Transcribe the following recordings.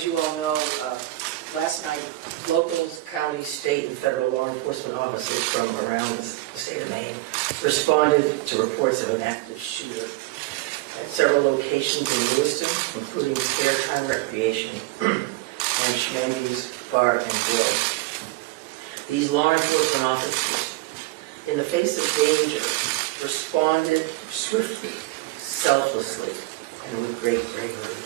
as you all know, last night, local, county, state, and federal law enforcement officers from around the state of Maine responded to reports of an active shooter at several locations in Lewiston, including Sparetime Recreation and Schemengees Bar and Grille. These law enforcement officers, in the face of danger, responded swiftly, selflessly, and with great bravery.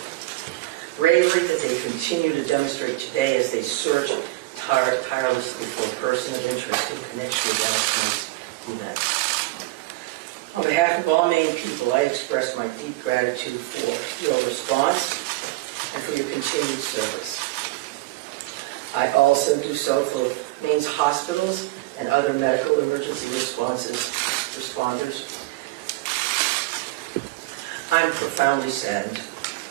Bravery that they continue to demonstrate today as they search tirelessly for a person of interest in connection with last night's event. On behalf of all Maine people, I express my deep gratitude for your response and for your continued service. I also do so for Maine's hospitals and other medical emergency responders. I'm profoundly saddened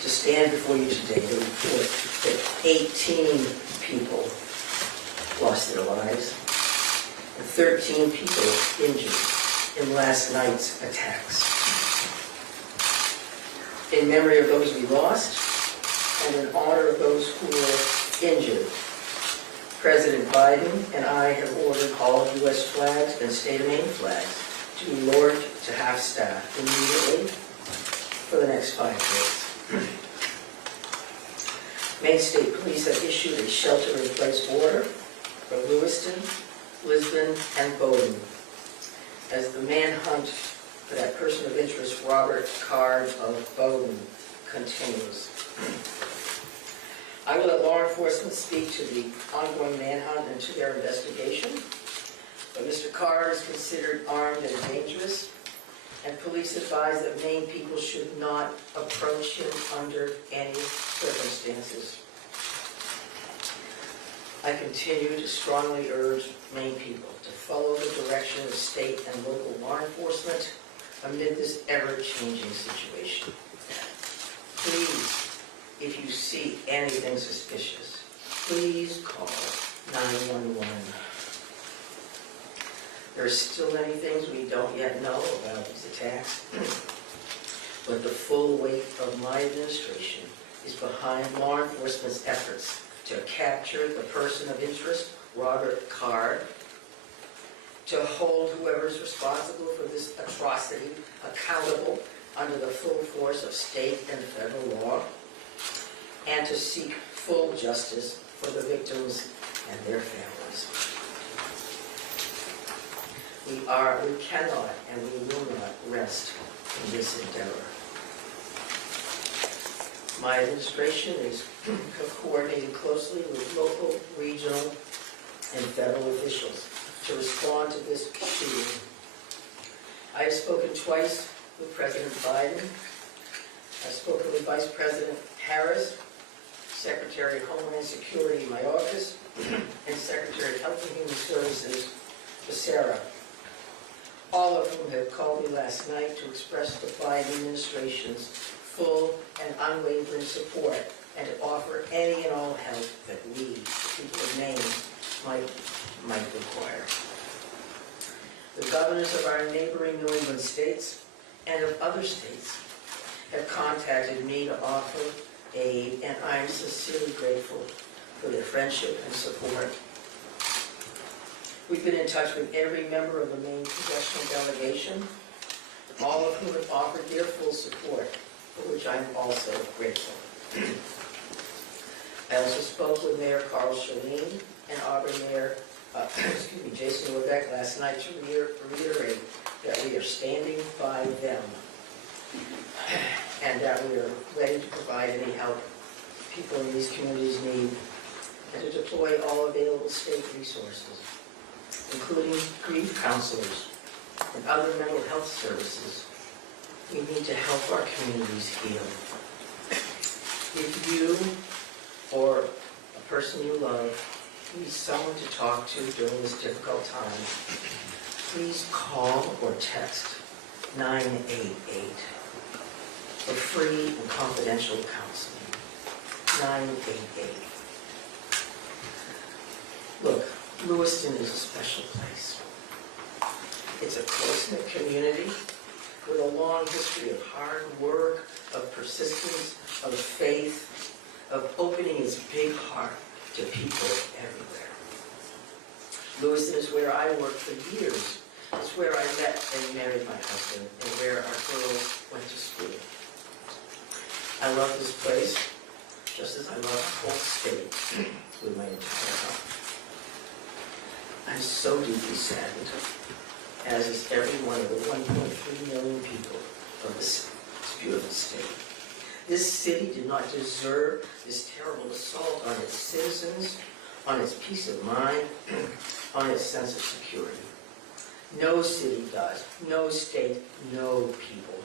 to stand before you today to report that 18 people lost their lives and 13 people injured in last night's attacks. In memory of those we lost and in honor of those who were injured, President Biden and I have ordered all U.S. flags and state of Maine flags to be lowered to half-staff immediately for the next 5 days. Maine State Police have issued a shelter-in-place order for Lewiston, Lisbon, and Bowdoin as the manhunt for that person of interest, Robert Card of Bowdoin, continues. I will let law enforcement speak to the ongoing manhunt and to their investigation, but Mr. Card is considered armed and dangerous, and police advise that Maine people should not approach him under any circumstances. I continue to strongly urge Maine people to follow the direction of state and local law enforcement amid this ever-changing situation. Please, if you see anything suspicious, please call 911. There are still many things we don't yet know about these attacks, but the full weight of my administration is behind law enforcement's efforts to capture the person of interest, Robert Card, to hold whoever is responsible for this atrocity accountable under the full force of state and federal law, and to seek full justice for the victims and their families. We cannot and we will not rest in this endeavor. My administration is coordinating closely with local, regional, and federal officials to respond to this shooting. I have spoken twice with President Biden. I've spoken with Vice President Harris, Secretary of Homeland Security in my office, and Secretary of Health and Human Services, Becerra, all of whom have called me last night to express the Biden administration's full and unwavering support and to offer any and all help that we, the people of Maine, might require. The governors of our neighboring New England states and of other states have contacted me to offer aid, and I am sincerely grateful for their friendship and support. We've been in touch with every member of the Maine congressional delegation, all of whom have offered their full support, for which I am also grateful. I also spoke with Mayor Carl Chalene and Auburn Mayor Jason Leveque last night to reiterate that we are standing by them and that we are ready to provide any help people in these communities need and to deploy all available state resources, including grief counselors and other mental health services. We need to help our communities heal. If you or a person you love need someone to talk to during this difficult time, please call or text 988 for free and confidential counseling. 988. Look, Lewiston is a special place. It's a close-knit community with a long history of hard work, of persistence, of faith, of opening its big heart to people everywhere. Lewiston is where I worked for years. It's where I met and married my husband, and where our girls went to school. I love this place, just as I love the whole state with my entire heart. I'm so deeply saddened, as is every one of the 1.3 million people of this beautiful state. This city did not deserve this terrible assault on its citizens, on its peace of mind, on its sense of security. No city does, no state, no people.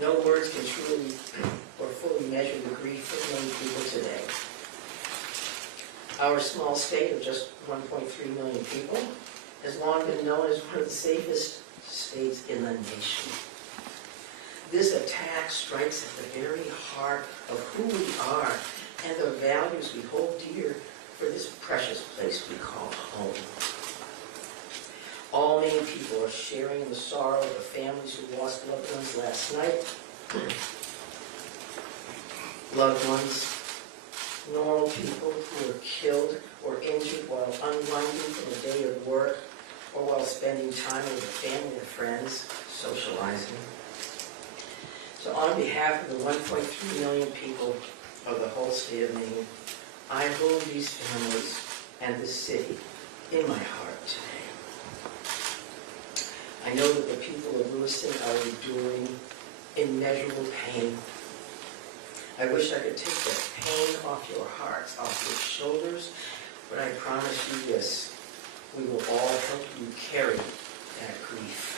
No words can truly or fully measure the grief of many people today. Our small state of just 1.3 million people has long been known as one of the safest states in the nation. This attack strikes at the very heart of who we are and the values we hold dear for this precious place we call home. All Maine people are sharing in the sorrow of the families who lost loved ones last night. Loved ones, normal people who were killed or injured while unwinding from a day of work or while spending time with their family and friends, socializing. So on behalf of the 1.3 million people of the whole state of Maine, I hold these families and this city in my heart today. I know that the people of Lewiston are enduring immeasurable pain. I wish I could take that pain off your hearts, off your shoulders, but I promise you this, we will all help you carry that grief.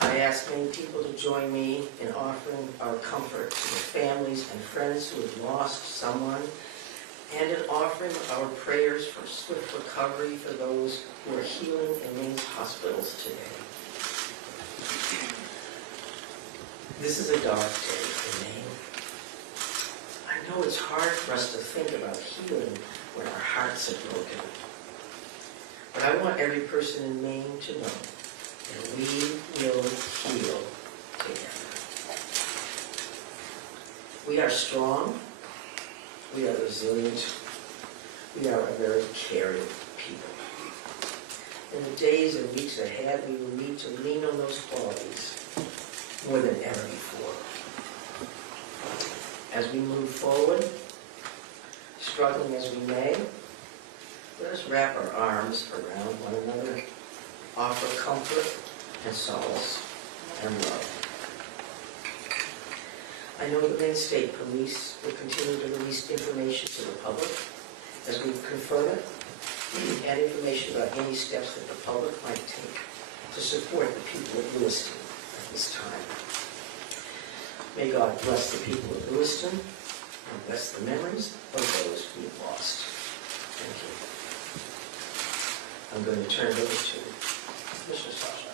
I ask many people to join me in offering our comfort to the families and friends who have lost someone, and in offering our prayers for swift recovery for those who are healing in Maine's hospitals today. This is a dark day for Maine. I know it's hard for us to think about healing when our hearts are broken. But I want every person in Maine to know that we will heal together. We are strong. We are resilient. We are a very caring people. In the days and weeks ahead, we will need to lean on those qualities more than ever before. As we move forward, struggling as we may, let us wrap our arms around one another, offer comfort and solace and love. I know the Maine State Police will continue to release information to the public as we confirm it, and information about any steps that the public might take to support the people of Lewiston at this time. May God bless the people of Lewiston and bless the memories of those we've lost. Thank you. I'm going to turn it over to Mr. Sauschuck.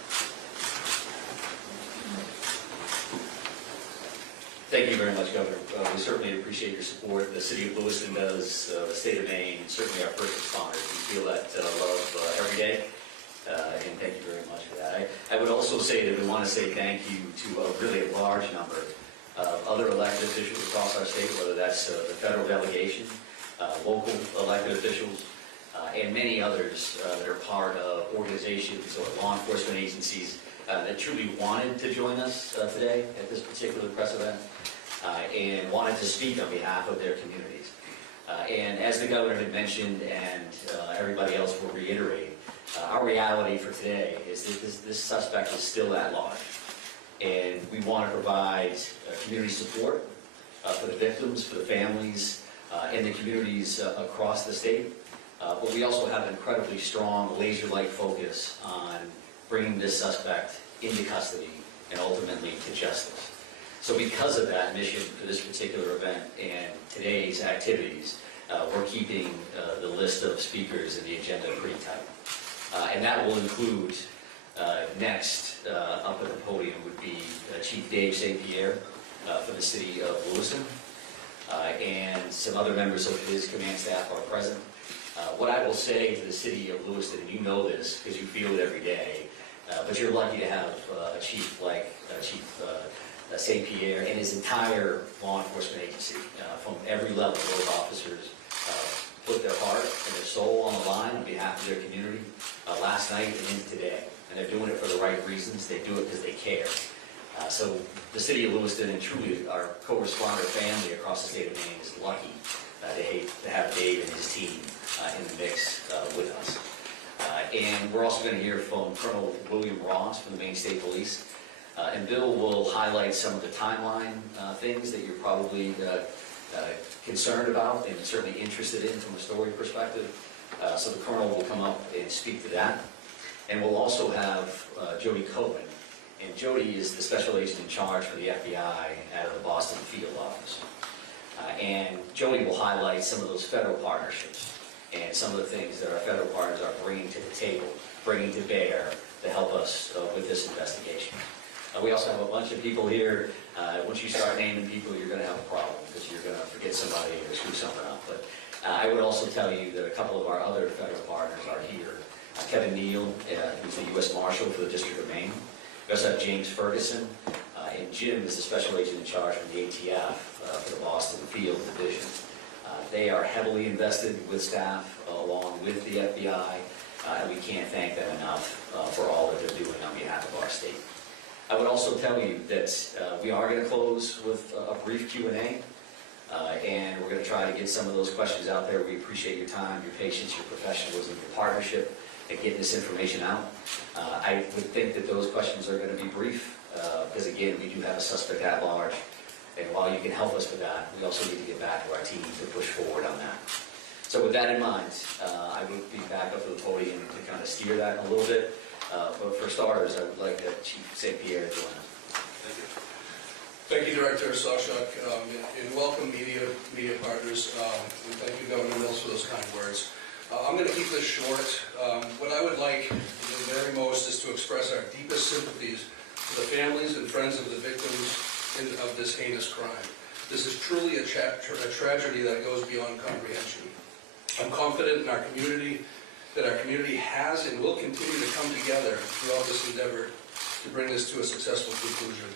Thank you very much, Governor. We certainly appreciate your support. The City of Lewiston does, the State of Maine, and certainly our first responders. We feel that love every day, and thank you very much for that. I would also say that we want to say thank you to really a large number of other elected officials across our state, whether that's the federal delegation, local elected officials, and many others that are part of organizations or law enforcement agencies that truly wanted to join us today at this particular press event and wanted to speak on behalf of their communities. And as the governor had mentioned, and everybody else will reiterate, our reality for today is that this suspect is still at large. And we want to provide community support for the victims, for the families, and the communities across the state. But we also have an incredibly strong laser-like focus on bringing this suspect into custody and ultimately to justice. So because of that mission for this particular event and today's activities, we're keeping the list of speakers and the agenda pretty tight. And that will include, next up at the podium would be Chief Dave St. Pierre for the City of Lewiston, and some other members of his command staff are present. What I will say to the City of Lewiston, and you know this because you feel it every day, but you're lucky to have a chief like Chief St. Pierre and his entire law enforcement agency. From every level, those officers put their heart and their soul on the line on behalf of their community last night and into today. And they're doing it for the right reasons. They do it because they care. So the city of Lewiston and truly our co-responder family across the state of Maine is lucky to have Dave and his team in the mix with us. And we're also going to hear from Colonel William Ross from the Maine State Police. And Bill will highlight some of the timeline things that you're probably concerned about and certainly interested in from a story perspective. So the Colonel will come up and speak to that. And we'll also have Jody Cohen. And Jody is the special agent in charge for the FBI out of the Boston field office. And Jody will highlight some of those federal partnerships and some of the things that our federal partners are bringing to the table, bringing to bear to help us with this investigation. We also have a bunch of people here. Once you start naming people, you're going to have a problem because you're going to forget somebody or screw something up. But I would also tell you that a couple of our other federal partners are here. Kevin Neal, who's the U.S. Marshal for the District of Maine. We also have James Ferguson, and Jim is the special agent in charge from the ATF for the Boston Field Division. They are heavily invested with staff along with the FBI, and we can't thank them enough for all that they're doing on behalf of our state. I would also tell you that we are going to close with a brief Q&A, and we're going to try to get some of those questions out there. We appreciate your time, your patience, your professionalism, your partnership in getting this information out. I would think that those questions are going to be brief, because again, we do have a suspect at large, and while you can help us with that, we also need to get back to our team to push forward on that. So with that in mind, I would be back up to the podium to kind of steer that a little bit. But for starters, I would like Chief St. Pierre to join us. Thank you. Thank you, Director Sauschuck, and welcome media partners, and thank you, Governor Mills, for those kind words. I'm going to keep this short. What I would like the very most is to express our deepest sympathies to the families and friends of the victims of this heinous crime. This is truly a tragedy that goes beyond comprehension. I'm confident in our community, that our community has and will continue to come together throughout this endeavor to bring this to a successful conclusion.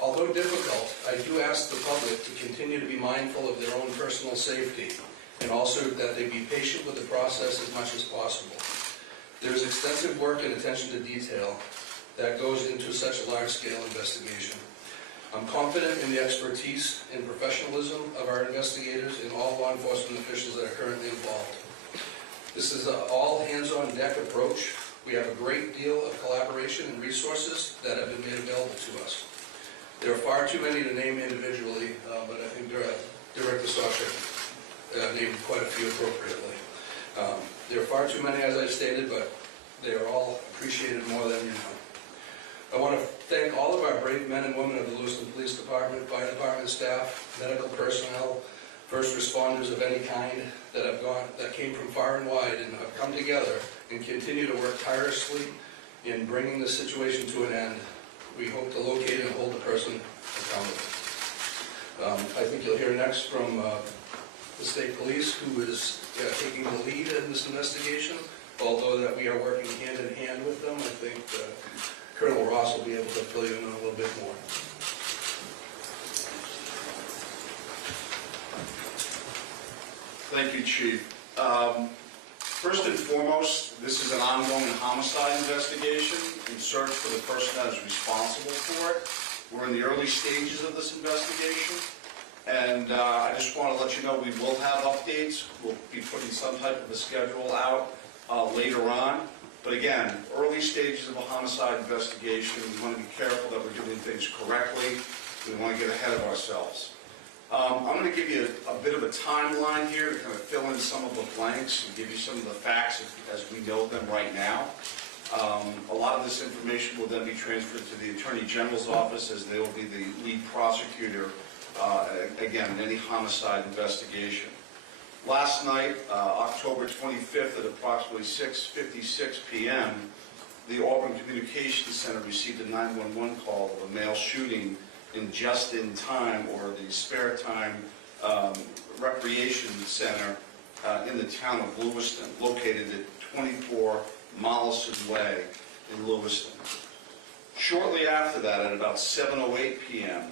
Although difficult, I do ask the public to continue to be mindful of their own personal safety, and also that they be patient with the process as much as possible. There is extensive work and attention to detail that goes into such a large-scale investigation. I'm confident in the expertise and professionalism of our investigators and all law enforcement officials that are currently involved. This is an all-hands-on-deck approach. We have a great deal of collaboration and resources that have been made available to us. There are far too many to name individually, but I think Director Sauschuck named quite a few appropriately. There are far too many, as I've stated, but they are all appreciated more than you know. I want to thank all of our brave men and women of the Lewiston Police Department, Fire Department staff, medical personnel, first responders of any kind that came from far and wide and have come together and continue to work tirelessly in bringing the situation to an end. We hope to locate and hold the person accountable. I think you'll hear next from the state police, who is taking the lead in this investigation. Although that we are working hand in hand with them, I think Colonel Ross will be able to fill you in a little bit more. Thank you, Chief. First and foremost, this is an ongoing homicide investigation in search for the person that is responsible for it. We're in the early stages of this investigation, and I just want to let you know we will have updates. We'll be putting some type of a schedule out later on. But again, early stages of a homicide investigation, we want to be careful that we're doing things correctly. We want to get ahead of ourselves. I'm going to give you a bit of a timeline here to kind of fill in some of the blanks and give you some of the facts as we know them right now. A lot of this information will then be transferred to the Attorney General's office, as they will be the lead prosecutor, again, in any homicide investigation. Last night, October 25th at approximately 6:56 p.m., the Auburn Communications Center received a 911 call of a male shooting in Just in Time, or the Sparetime Recreation Center in the town of Lewiston, located at 24 Mollison Way in Lewiston. Shortly after that, at about 7:08 p.m.,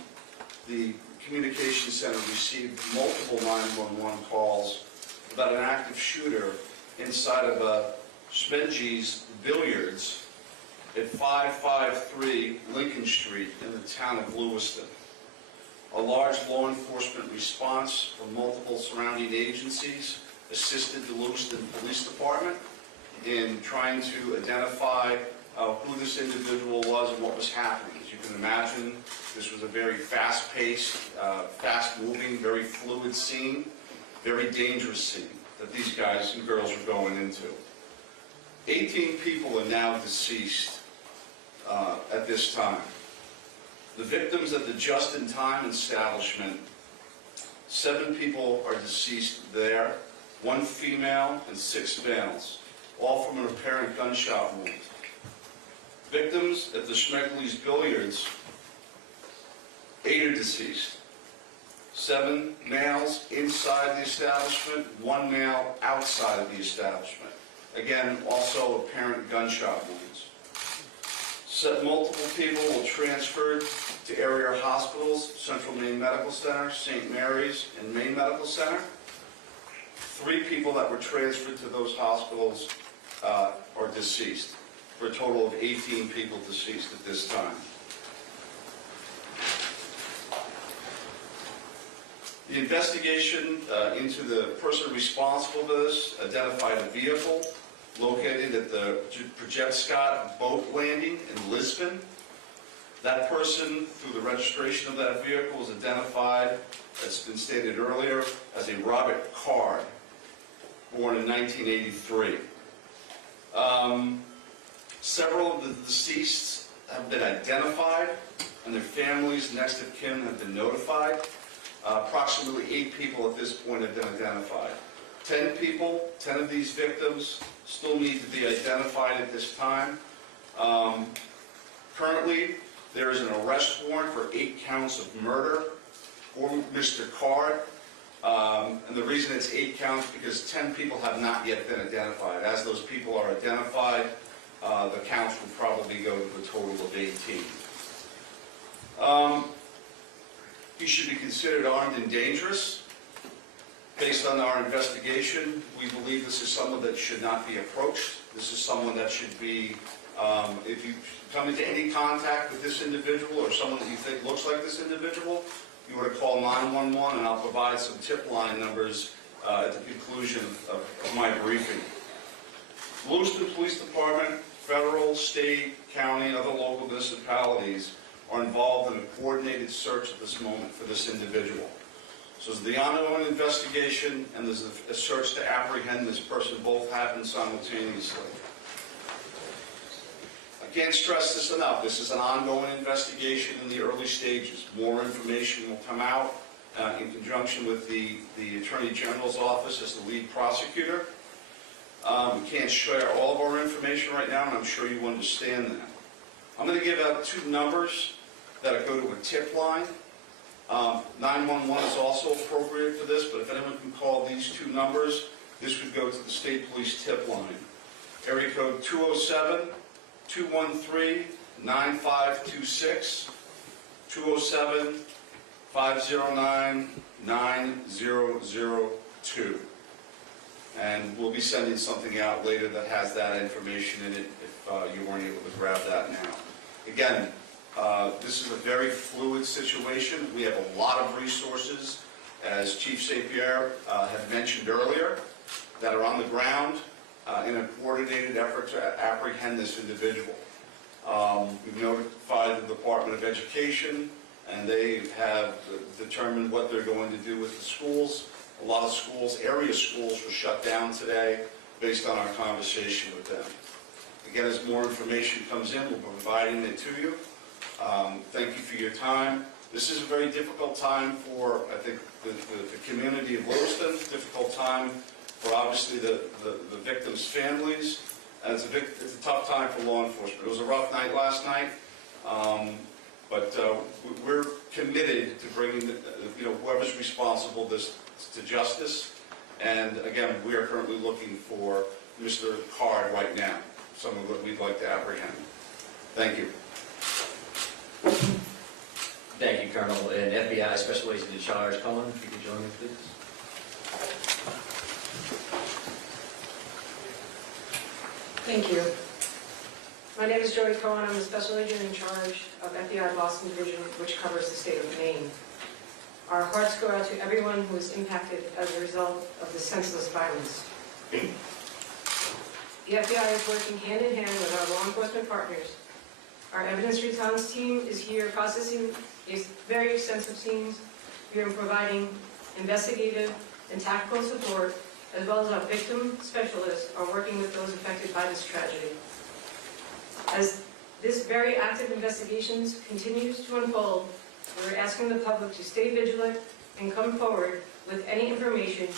the communications center received multiple 911 calls about an active shooter inside of a Schemengees Billiards at 553 Lincoln Street in the town of Lewiston. A large law enforcement response from multiple surrounding agencies assisted the Lewiston Police Department in trying to identify who this individual was and what was happening. As you can imagine, this was a very fast-paced, fast-moving, very fluid scene, very dangerous scene that these guys and girls were going into. 18 people are now deceased at this time. The victims at the just-in-time establishment, 7 people are deceased there, 1 female and 6 males, all from an apparent gunshot wound. Victims at the Schemengees Billiards, 8 are deceased. 7 males inside the establishment, 1 male outside of the establishment. Again, also apparent gunshot wounds. Multiple people were transferred to area hospitals, Central Maine Medical Center, St. Mary's, and Maine Medical Center. 3 people that were transferred to those hospitals are deceased, for a total of 18 people deceased at this time. The investigation into the person responsible for this identified a vehicle located at the Androscoggin boat landing in Lewiston. That person, through the registration of that vehicle, was identified, as been stated earlier, as a Robert Card, born in 1983. Several of the deceased have been identified, and their families, next of kin, have been notified. Approximately 8 people at this point have been identified. 10 people, 10 of these victims, still need to be identified at this time. Currently, there is an arrest warrant for 8 counts of murder for Mr. Card. And the reason it's 8 counts because 10 people have not yet been identified. As those people are identified, the counts will probably go to a total of 18. He should be considered armed and dangerous. Based on our investigation, we believe this is someone that should not be approached. This is someone that should be, if you come into any contact with this individual or someone that you think looks like this individual, you were to call 911, and I'll provide some tip line numbers at the conclusion of my briefing. Lewiston Police Department, federal, state, county, and other local municipalities are involved in a coordinated search at this moment for this individual. So there's the ongoing investigation, and there's a search to apprehend this person. Both happen simultaneously. I can't stress this enough. This is an ongoing investigation in the early stages. More information will come out in conjunction with the Attorney General's office as the lead prosecutor. We can't share all of our information right now, and I'm sure you understand that. I'm going to give out 2 numbers that go to a tip line. 911 is also appropriate for this, but if anyone can call these 2 numbers, this would go to the state police tip line. Area code 207-213-9526, 207-509-9002. And we'll be sending something out later that has that information in it if you weren't able to grab that now. Again, this is a very fluid situation. We have a lot of resources, as Chief St. Pierre had mentioned earlier, that are on the ground in a coordinated effort to apprehend this individual. We've notified the Department of Education, and they have determined what they're going to do with the schools. A lot of schools, area schools, were shut down today based on our conversation with them. Again, as more information comes in, we'll be providing it to you. Thank you for your time. This is a very difficult time for, I think, the community of Lewiston, difficult time for obviously the victims' families, and it's a tough time for law enforcement. It was a rough night last night, but we're committed to bringing whoever's responsible to justice. And again, we are currently looking for Mr. Card right now, someone that we'd like to apprehend. Thank you. Thank you, Colonel. And FBI Special Agent in Charge, Cohen, if you could join me, please. Thank you. My name is Joey Cohen. I'm the Special Agent in charge of FBI Boston Division, which covers the state of Maine. Our hearts go out to everyone who is impacted as a result of the senseless violence. The FBI is working hand in hand with our law enforcement partners. Our evidence response team is here processing these very extensive scenes. We are providing investigative and tactical support, as well as our victim specialists are working with those affected by this tragedy. As this very active investigations continues to unfold, we're asking the public to stay vigilant and come forward with any information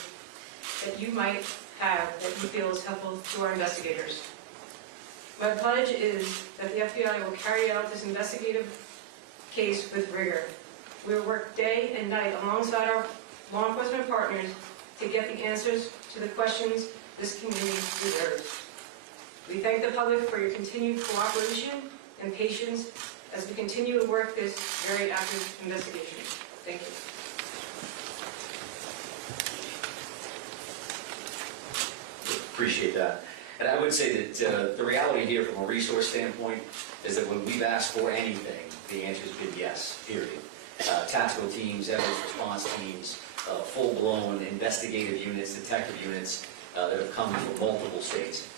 that you might have that you feel is helpful to our investigators. My pledge is that the FBI will carry out this investigative case with rigor. We will work day and night alongside our law enforcement partners to get the answers to the questions this community deserves. We thank the public for your continued cooperation and patience as we continue to work this very active investigation. Thank you. Appreciate that. And I would say that the reality here from a resource standpoint is that when we've asked for anything, the answer's been yes, period. Tactical teams, evidence response teams, full-blown investigative units, detective units that have come from multiple states,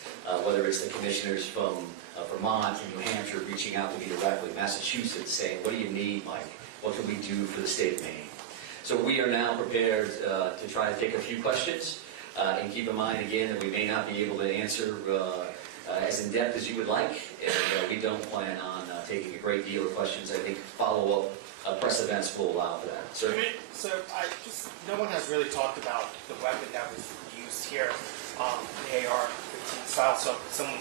whether it's the commissioners from Vermont and New Hampshire reaching out to me directly, Massachusetts saying, what do you need, Mike? What can we do for the state of Maine? So we are now prepared to try to take a few questions. And keep in mind, again, that we may not be able to answer as in-depth as you would like, and we don't plan on taking a great deal of questions. I think follow-up press events will allow for that. So no one has really talked about the weapon that was used here, the AR-15 style, so I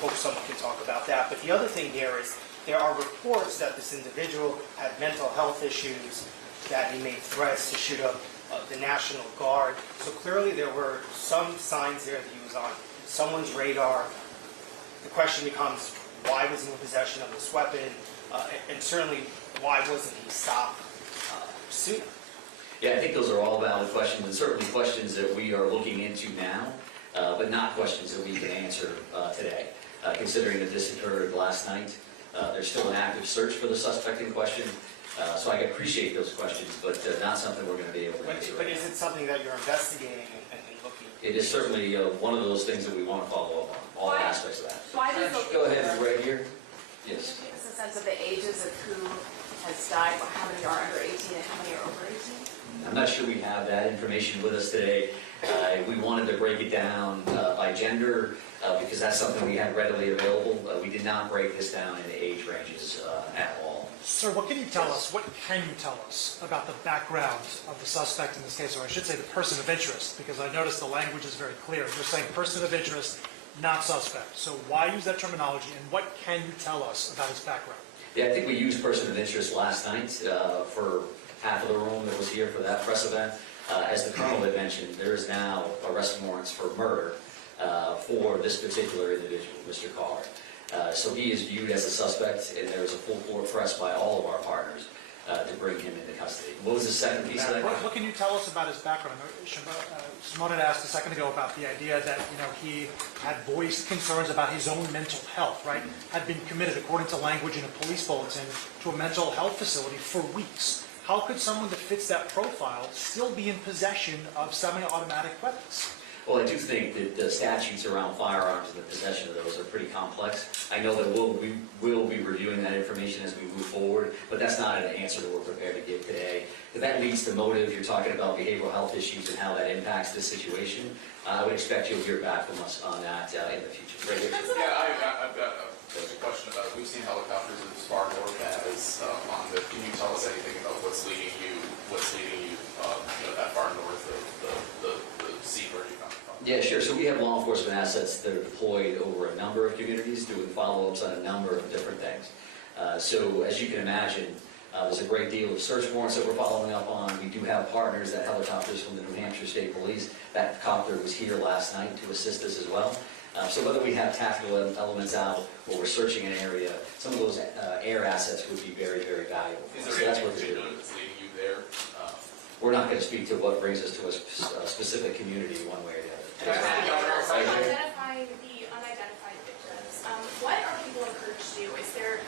hope someone can talk about that. But the other thing here is there are reports that this individual had mental health issues, that he made threats to shoot up the National Guard. So clearly there were some signs there that he was on someone's radar. The question becomes, why was he in possession of this weapon? And certainly, why wasn't he stopped sooner? Yeah, I think those are all valid questions, and certainly questions that we are looking into now, but not questions that we can answer today. Considering that this occurred last night, there's still an active search for the suspect in question. So I appreciate those questions, but not something we're going to be able to answer. But is it something that you're investigating and looking? It is certainly one of those things that we want to follow up on, all aspects of that. Why does Go ahead, right here. Yes. Can you give us a sense of the ages of who has died, how many are under 18 and how many are over 18? I'm not sure we have that information with us today. We wanted to break it down by gender because that's something we had readily available. We did not break this down into age ranges at all. Sir, what can you tell us? What can you tell us about the background of the suspect in this case, or I should say the person of interest, because I noticed the language is very clear. You're saying person of interest, not suspect. So why use that terminology, and what can you tell us about his background? Yeah, I think we used person of interest last night for half of the room that was here for that press event. As the Colonel had mentioned, there is now arrest warrants for murder for this particular individual, Mr. Carr. So he is viewed as a suspect, and there is a full-court press by all of our partners to bring him into custody. What was the second piece of that? What can you tell us about his background? Simone had asked a second ago about the idea that he had voiced concerns about his own mental health, right? Had been committed, according to language in a police bulletin, to a mental health facility for weeks. How could someone that fits that profile still be in possession of semi-automatic weapons? Well, I do think that the statutes around firearms and the possession of those are pretty complex. I know that we will be reviewing that information as we move forward, but that's not an answer that we're prepared to give today. If that leads to motive, you're talking about behavioral health issues and how that impacts the situation, I would expect you'll hear back from us on that in the future. Right, Richard? Yeah, I've got a question about it. We've seen helicopters as far north as on the. Can you tell us anything about what's leading you that far north of the sea where you come from? Yeah, sure. So we have law enforcement assets that are deployed over a number of communities doing follow-ups on a number of different things. So as you can imagine, there's a great deal of search warrants that we're following up on. We do have partners, that helicopters from the New Hampshire State Police. That copter was here last night to assist us as well. So whether we have tactical elements out or we're searching an area, some of those air assets would be very, very valuable. Is So there that's anything what they're particular doing. that's leading you there? We're not going to speak to what brings us to a specific community one way or the other. Identifying the unidentified victims, what are people encouraged to do? Is there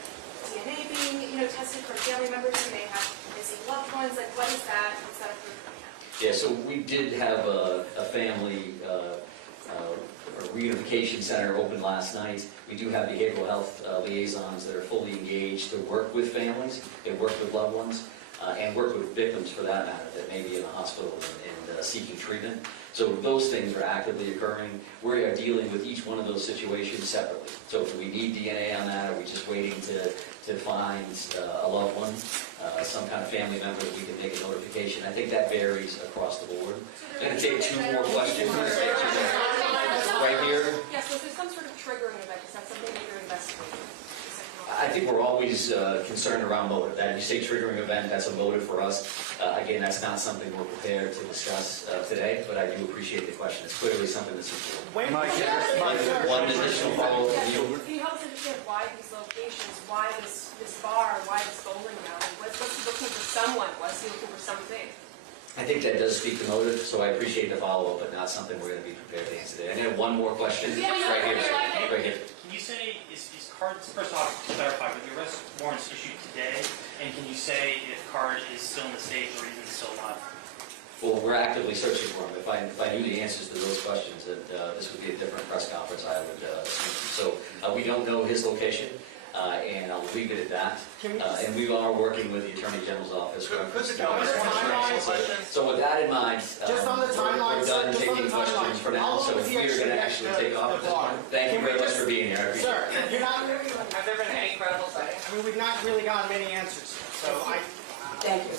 DNA being, tested from family members who may have missing loved ones? Like, what is that? What's that approved right now? Yeah, so we did have a family reunification center open last night. We do have behavioral health liaisons that are fully engaged to work with families, they work with loved ones, and work with victims for that matter, that may be in the hospital and seeking treatment. So those things are actively occurring. We are dealing with each one of those situations separately. So do we need DNA on that? Are we just waiting to find a loved one, some kind of family member that we can make a notification? I think that varies across the board. I'm going to take 2 more questions. Right here. Yes, so there's some sort of triggering event, is that something that you're investigating? I think we're always concerned around motive. That you say triggering event, that's a motive for us. Again, that's not something we're prepared to discuss today, but I do appreciate the question. It's clearly something that's important. One additional follow-up. Can you help us understand why these locations, why this bar, why this bowling alley? What's he looking for someone? What's he looking for something? I think that does speak to motive, so I appreciate the follow-up, but not something we're going to be prepared to answer today. I have one more question. Right here. Right here. Can you say, is card, first off, to clarify, were the arrest warrants issued today? And can you say if card is still in the stage or even still alive? Well, we're actively searching for him. If I knew the answers to those questions, this would be a different press conference, I would assume. So we don't know his location, and I'll leave it at that. And we are working with the Attorney General's office. So with that in mind, we're done taking questions for now, so we are going to actually take off at this point. Thank you very much for being here. I appreciate it. Sir, you're not, have there been any credible sightings? I mean, we've not really gotten many answers, so Thank you.